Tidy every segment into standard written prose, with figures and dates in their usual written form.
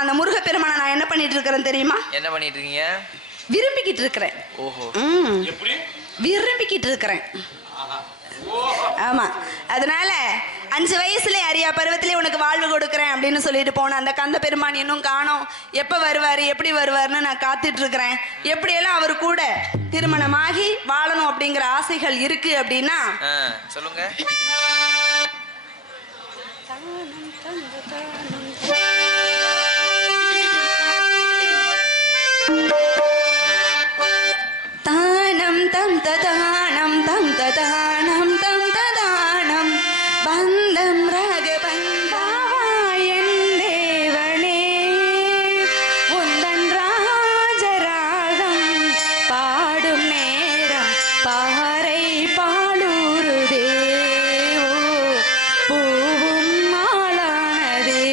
அந்த முருகப்பெருமானை நான் என்ன பண்ணிட்டு இருக்கிறேன் தெரியுமா? என்ன பண்ணிட்டு இருக்கீங்க? விரும்பிக்கிட்டு இருக்கிறேன். ஓஹோ. எப்படி விரும்பிக்கிட்டு இருக்கிறேன். ஆமா, அதனால 5 வயசுல அரியா பருவத்திலே உனக்கு வாழ்வு கொடுக்குறேன் அப்படின்னு சொல்லிட்டு போன அந்த கந்த பெருமான் இன்னும் காணோம். எப்ப வருவாரு எப்படி வருவாருன்னு நான் காத்துட்டு இருக்கிறேன். எப்படியெல்லாம் அவர் கூட திருமணமாகி வாழணும் அப்படிங்கிற ஆசைகள் இருக்கு அப்படின்னா சொல்லுங்க. தானம் தம் ததானம் தம் ததானம் தம் ததானம் பந்தம் ராகபந்தாயன் தேவனே உந்தன் ராஜராகம் பாடும் நேரம் பாறை பாலூருதே பூவும் மாளானதே.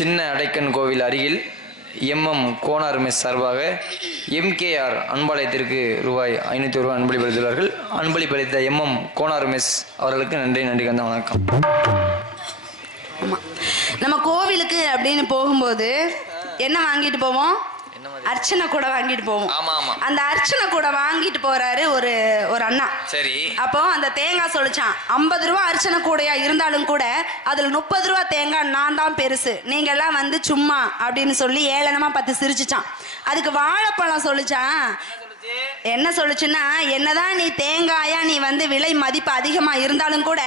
சின்ன அடைக்கன் கோவில் அருகில் எம்எம் கோனார் மெஸ் சார்பாக எம்கேஆர் அன்பாலயத்திற்கு ரூபாய் 500 அன்பளிப்பளித்துள்ளார்கள். அன்பளிப்பளித்த எம்எம் கோனார் மெஸ் அவர்களுக்கு நன்றி கந்த வணக்கம். நம்ம கோவிலுக்கு அப்படின்னு போகும்போது என்ன வாங்கிட்டு போவோம்? அர்ச்சனை கூட வாங்கிட்டு போவோம். அந்த அர்ச்சனை கூட வாங்கிட்டு போறாரு ஒரு அண்ணா. சரி. அப்போ அந்த தேங்காய் சொல்லிச்சான், 50 ரூபா அர்ச்சனை கூடையா இருந்தாலும் கூட அதுல 30 ரூபா தேங்காய் நான் தான் பெருசு, நீங்க எல்லாம் வந்து சும்மா அப்படின்னு சொல்லி ஏளனமா 10 சிரிச்சுச்சான். அதுக்கு வாழைப்பழம் சொல்லிச்சான், என்ன சொல்லுச்சுன்னா, என்னதான் நீ தேங்காயா நீ வந்து விலை மதிப்பு அதிகமா இருந்தாலும் கூட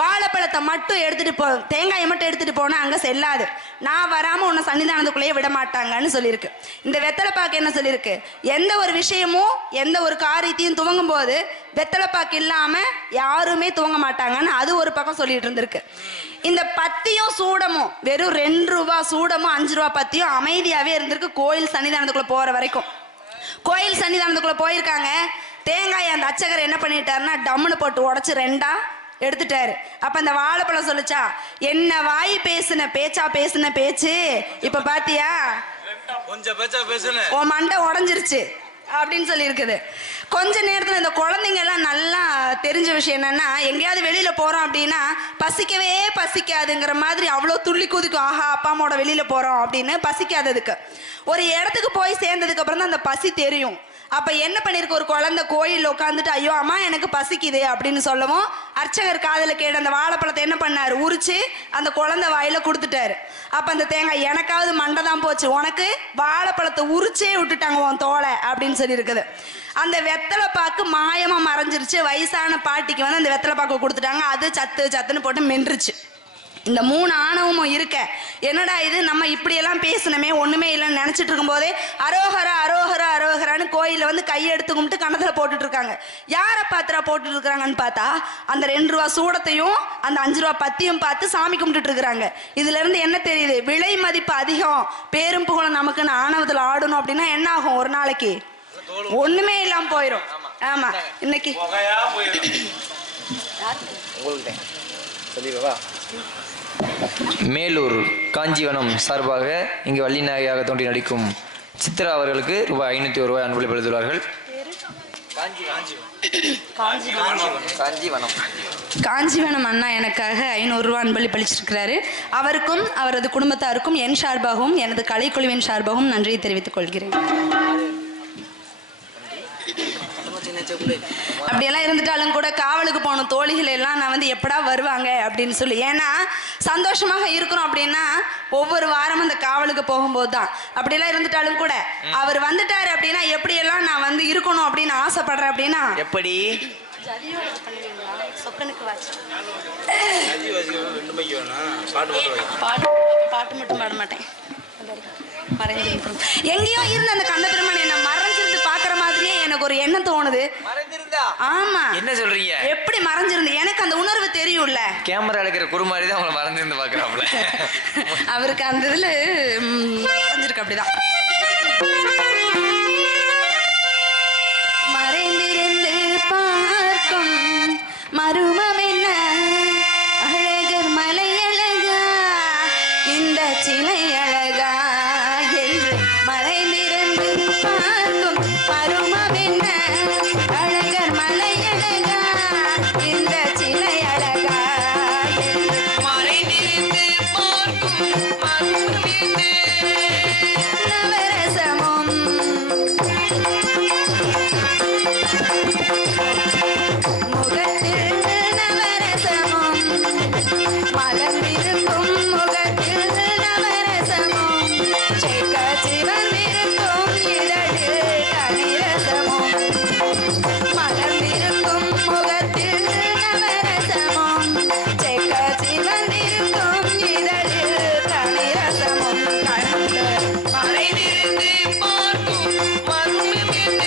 வாழைப்பழத்தை மட்டும் எடுத்துட்டு போ, தேங்காயை மட்டும் எடுத்துட்டு போனா அங்க செல்லாது, நான் வராம உன்னை சன்னிதானத்துக்குள்ளேயே விட மாட்டாங்கன்னு சொல்லியிருக்கு. இந்த வெத்தலைப்பாக்கு என்ன சொல்லியிருக்கு, எந்த ஒரு விஷயமும் எந்த ஒரு காரியத்தையும் துவங்கும் போது வெத்தலைப்பாக்கு இல்லாம யாருமே துவங்க மாட்டாங்கன்னு அது ஒரு பக்கம் சொல்லிட்டு இருந்திருக்கு. இந்த பத்தியும் சூடமும் வெறும் 2 ரூபா சூடமும் 5 ரூபா பத்தியும் அமைதியாவே இருந்திருக்கு கோயில் சன்னிதானத்துக்குள்ள போற வரைக்கும். கோயில் சன்னிதானத்துக்குள்ள போயிருக்காங்க. தேங்காய் அந்த அர்ச்சகர் என்ன பண்ணிட்டாருன்னா டம்முன்னு போட்டு உடைச்சு 2ஆ எடுத்துட்டாரு. அப்ப அந்த வாழைப்பழம் சொல்லுச்சா, என்ன வாய் பேசுன பேச்சு இப்ப பாத்தியா, உன் மண்டை உடஞ்சிருச்சு அப்படின்னு சொல்லி இருக்குது. கொஞ்ச நேரத்துல இந்த குழந்தைங்க எல்லாம் நல்லா தெரிஞ்ச விஷயம் என்னன்னா, எங்கேயாவது வெளியில போறோம் அப்படின்னா பசிக்கவே பசிக்காதுங்கிற மாதிரி அவ்வளவு துள்ளி குதிக்கும். ஆஹா, அப்பா அம்மாவோட வெளியில போறோம் அப்படின்னு பசிக்காததுக்கு. ஒரு இடத்துக்கு போய் சேர்ந்ததுக்கு அப்புறம் தான் அந்த பசி தெரியும். அப்ப என்ன பண்ணிருக்கு, ஒரு குழந்தை கோயில் உட்காந்துட்டு ஐயோ அம்மா எனக்கு பசிக்குது அப்படின்னு சொல்லவும் அர்ச்சகர் காதல கேட்டு அந்த வாழைப்பழத்தை என்ன பண்ணாரு, உரிச்சு அந்த குழந்தை வாயில கொடுத்துட்டாரு. அப்ப அந்த தேங்காய் எனக்காவது மண்டை தான் போச்சு, உனக்கு வாழைப்பழத்தை உரிச்சே விட்டுட்டாங்க உன் தோலை அப்படின்னு சொல்லி இருக்குது. அந்த வெத்தலைப்பாக்கு மாயமா மறைஞ்சிருச்சு. வயசான பாட்டிக்கு வந்து அந்த வெத்தலைப்பாக்கு கொடுத்துட்டாங்க. அது சத்துன்னு போட்டு மென்றுச்சு. இந்த 3 ஆணவமும் இருக்க என்னடா இது, நம்ம இப்படியெல்லாம் பேசணுமே ஒண்ணுமே இல்லைன்னு நினைச்சிட்டு இருக்கும் போதே அரோஹரா அரோஹரா அரோஹரான்னு கோயில வந்து கையெடுத்து கும்பிட்டு கணத்துல போட்டுட்டு இருக்காங்க. யாரை பாத்திரா போட்டுட்டு இருக்கிறாங்கன்னு பார்த்தா அந்த 2 ரூபா சூடத்தையும் அந்த 5 ரூபா பத்தியும் பார்த்து சாமி கும்பிட்டுட்டு இருக்கிறாங்க. இதுல இருந்து என்ன தெரியுது, விலை மதிப்பு அதிகம், பேரும் புகழும் நமக்குன்னு ஆணவத்துல ஆடணும் அப்படின்னா என்ன ஆகும், ஒரு நாளைக்கு ஒண்ணுமே இல்லாம போயிடும். ஆமா, இன்னைக்கு மேலூர் காஞ்சிவனம் சார்பாக இங்கு வள்ளிநாயகியாக தோன்றி நடிக்கும் சித்ரா அவர்களுக்கு ரூபாய் 501 அன்பளிப்பு எழுதுள்ளார்கள். காஞ்சிவனம் அண்ணா எனக்காக 500 ரூபாய் அன்பளிப்பு அளிச்சிருக்கிறாரு. அவருக்கும் அவரது குடும்பத்தாருக்கும் என் சார்பாகவும் எனது கலைக்குழுவின் சார்பாகவும் நன்றியை தெரிவித்துக் கொள்கிறேன். அப்படியெல்லாம் இருந்துட்டாலும் கூட காவலுக்கு போன தோழிகள் எல்லாம் நான் வந்து எப்படா வருவாங்க அப்படின்னு சொல்லி, ஏன்னா சந்தோஷமாக இருக்கணும் அப்படின்னா ஒவ்வொரு வாரமும் அந்த காவலுக்கு போகும்போது தான். அப்படியெல்லாம் இருந்துட்டாலும் கூட அவர் வந்துட்டாரு அப்படின்னா எப்படியெல்லாம் நான் வந்து இருக்கணும் அப்படின்னு ஆசைப்படுறேன். அப்படின்னா எப்படி பாட்டு மட்டும் பாட மாட்டேன், எங்கேயோ இருந்து அந்த கந்த பெருமான் என்ன மறைஞ்சிருந்து பாக்குற மாதிரியே எனக்கு ஒரு எண்ணம் தோணுது. ஆமா, என்ன சொல்றீங்க, எப்படி மறைஞ்சிருந்து எனக்கு அந்த உணர்வு தெரியும்ல. கேமரா எடுக்கிற குருமாரி தான் அவங்களை மறைஞ்சிருந்து பாக்குறாப்ல. அவருக்கு அந்த இதுல மறைஞ்சிருக்கு அப்படிதான். மறைந்திருந்து பார்க்கும் மருமம் என்ன அழகர் மலை அழகா இந்த சிலை அழகா என்று மறைந்திருந்து பார்க்கும் மருமம் என்ன அழகர் மலை அழகா இந்த சிலை அழகா என்று மறைந்திருந்து பார்க்கும் மருமம் என்ன நவரசமும் முகத்தில் நவரசமும் மலர்ந்திருக்கும் முகத்தில் நவரசமும் செக்க சிவந்திருக்கும் இதழில் தனிரசமும் மலர்ந்திருக்கும் முகத்தில் நவரசமும் செக்க சிவந்திருக்கும் இதழில் தனிரசமும் கண்டு மறைந்திருந்து பார்க்கும் மருமம் என்ன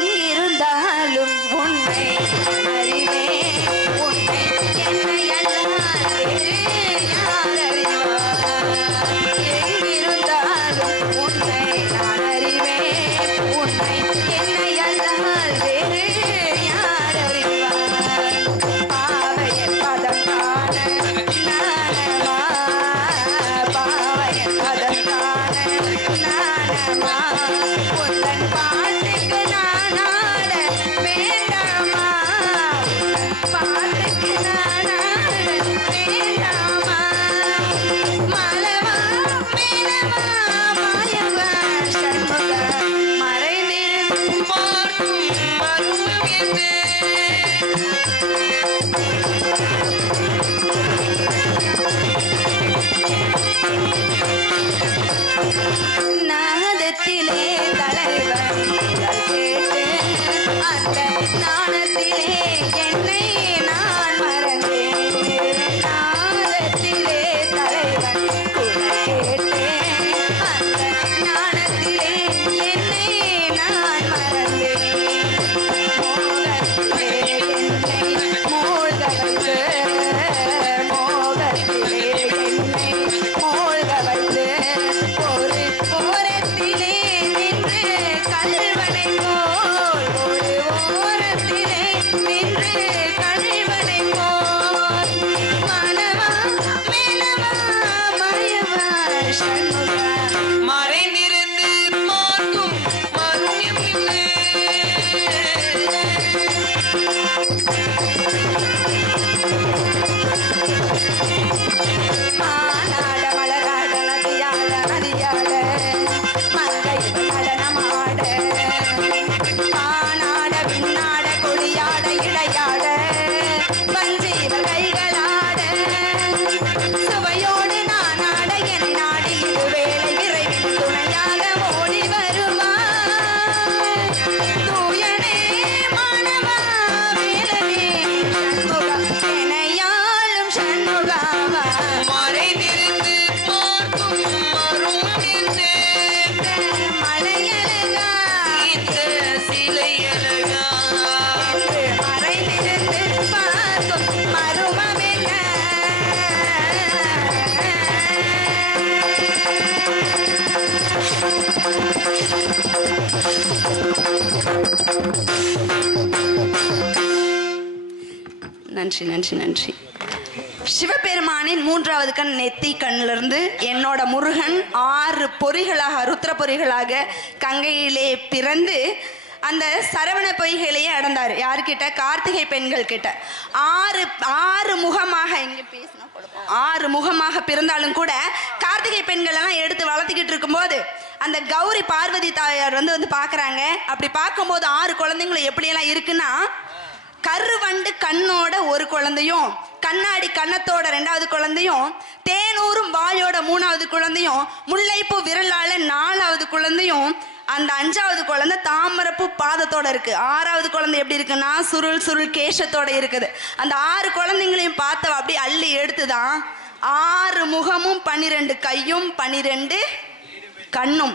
எங்கிருந்தாலும் உன்னை அறிவே, உன்னை என்னை அல்லால் வேறு யார் அறிவார். எங்கிருந்தாலும் உன்னை நான் அறிவேன், உன்னை என்னை அல்லால் வேறு யார் அறிவார். பாவையன் பதம் காண நானமா, பாவையன் பதம் காண நானமா, உந்தன் பாட்டுக்கு நான் ஆட வேண்டாமா, பாட்டுக்கு நான் ஆட வேண்டாமா, மலவா மேலவா மாயவா சண்முகா மறைந்திருந்து பார்க்கும் மருமம் என்ன மறைந்திருந்து பார்க்கும் மருயம் இல்லை. மானாட மலராட நதியாட நதியாட மங்கை நடனமாட பானாட பின்னாட கொடியாட இடையாட பஞ்சீவ கைகளாட சுவையோடு நானாட என் நாடு இது வேலை இறைவின் துணையாக ஓடி வருவாய் தூயனே மாணவா வேலனே சண்முகா எனையாளும் சண்முகாவா மறைந்திருந்து பார்க்கும் மருயம் மலையழகா இந்த சிலை அழகா மறைந்திருந்து பார்க்கும் மருமமென்ன நன்றி நன்றி நன்றி. சிவபெருமானின் மூன்றாவது கண் நெத்தி கண்ணிலிருந்து என்னோட முருகன் 6 பொறிகளாக ருத்ர பொறிகளாக கங்கையிலே பிறந்து அந்த சரவண பொய்கையிலேயே அடந்தார். யார்கிட்ட? கார்த்திகை பெண்கள் கிட்ட. 6 முகமாக இங்க பேசினா 6 முகமாக பிறந்தாலும் கூட கார்த்திகை பெண்கள் எல்லாம் எடுத்து வளர்த்துக்கிட்டு இருக்கும்போது அந்த கௌரி பார்வதி தாயார் வந்து பார்க்குறாங்க. அப்படி பார்க்கும்போது 6 குழந்தைங்களும் எப்படியெல்லாம் இருக்குன்னா, கருவண்டு கண்ணோட ஒரு குழந்தையும், கண்ணாடி கண்ணத்தோட 2வது குழந்தையும், தேனூரும் வாயோட 3வது குழந்தையும், முல்லைப்பூ விரலால 4வது குழந்தையும், அந்த 5வது குழந்தை தாமரப்பூ பாதத்தோட இருக்கு. 6வது குழந்தை எப்படி இருக்குன்னா சுருள் சுருள் கேசத்தோட இருக்குது. அந்த 6 குழந்தைங்களையும் பார்த்தவ அப்படி அள்ளி எடுத்துதான் 6 முகமும் 12 கையும் 12 கண்ணும்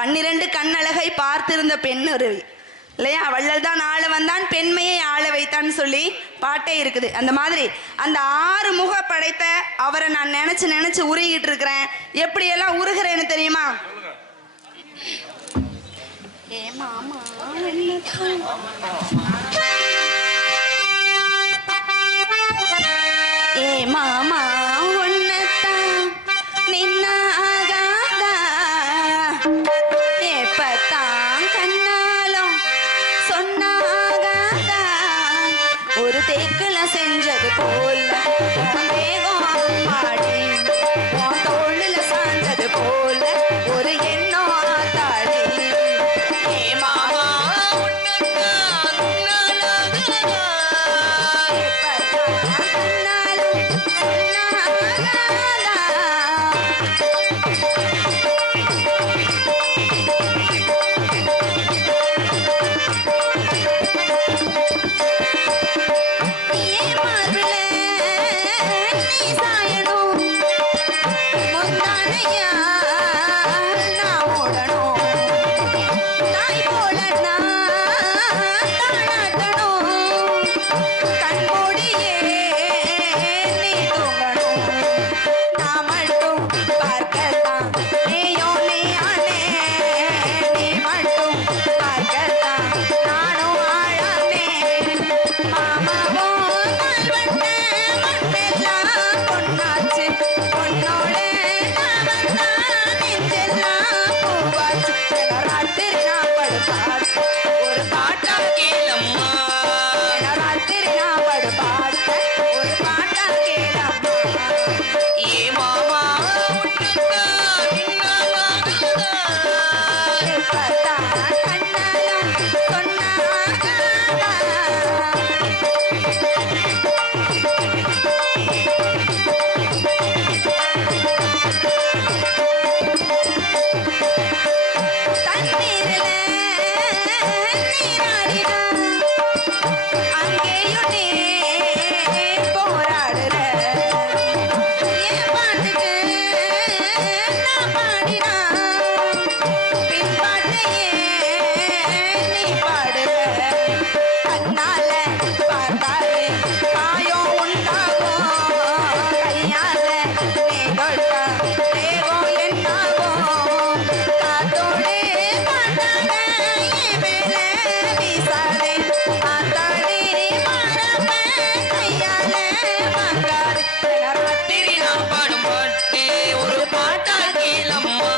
12 கண்ணழகை பார்த்திருந்த பெண் அருவி இல்லையா? வள்ளல் தான் ஆள வந்தான் பெண்மையை ஆள வைத்தான்னு சொல்லி பாட்டே இருக்குது. அந்த மாதிரி அந்த 6 முக படைத்த அவரை நான் நினைச்சு நினைச்சு உருகிட்டு இருக்கிறேன். எப்படியெல்லாம் உருகிறேன்னு தெரியுமா? ஏ மாமா ஏ மாமா ஒன்னத்தான் நின்னாகாதா எப்பத்தான் கண்ணாலும் சொன்னாகாதா ஒரு தேக்குல செஞ்சது போல வேகம் பாடி தோளுல சாஞ்சது போல ஒரு எண்ணம் ஆத்தாடி ஏ மாமா ஒன்னத்தான் உன்னாலாகாதா எப்பத்தான் கண்ணாலும் சொன்னாகாதா ஏ மார்பிளே நீ சாயணும் முந்தானையா நான் ஓடணும் தாய் போல நான் தாளாட்டணும் கண் மூடியே நீ தூங்கணும் நான் மட்டும் பார்க்கத்தான் நீயோ நீயானே நீ மட்டும் பார்க்கத்தான் நானும் ஆளானே மாமாவோ கால் வந்த மண்ணெல்லாம் பொன்னாச்சு பொன்னோட நான் வந்தா நெஞ்செல்லாம் பூவாச்சு ராத்திரி நான் படுப்பாட்டு ஒரு பாட்டா கேளம்மா ராத்திரி நான் படுப்பாட்டு ஒரு பாட்டா கேளம்மா ஏ மாமா உன்னத்தான் நின்னாலாகாதா எப்பத்தான் கண்ணாலும் சொன்னாகாதா தண்ணீரில நீராடினா அங்கேயும் நீ போராடுற ஏன் பாட்டுக்கு நான் பாடினா பின்பாட்டையே நீ பாடுற கண்ணால பார்த்தாலே காயம் உண்டாகும் கையால நீ தொட்டா தேகம் என்னாகும் காத்தோடு காட்டாத என் மேல வீசாதே ஆத்தாடி மாறப்ப கையால வாங்காது ராத்திரி நான் பாடும் பாட்டே ஒரு பாட்டா கேளம்மா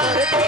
ஒரு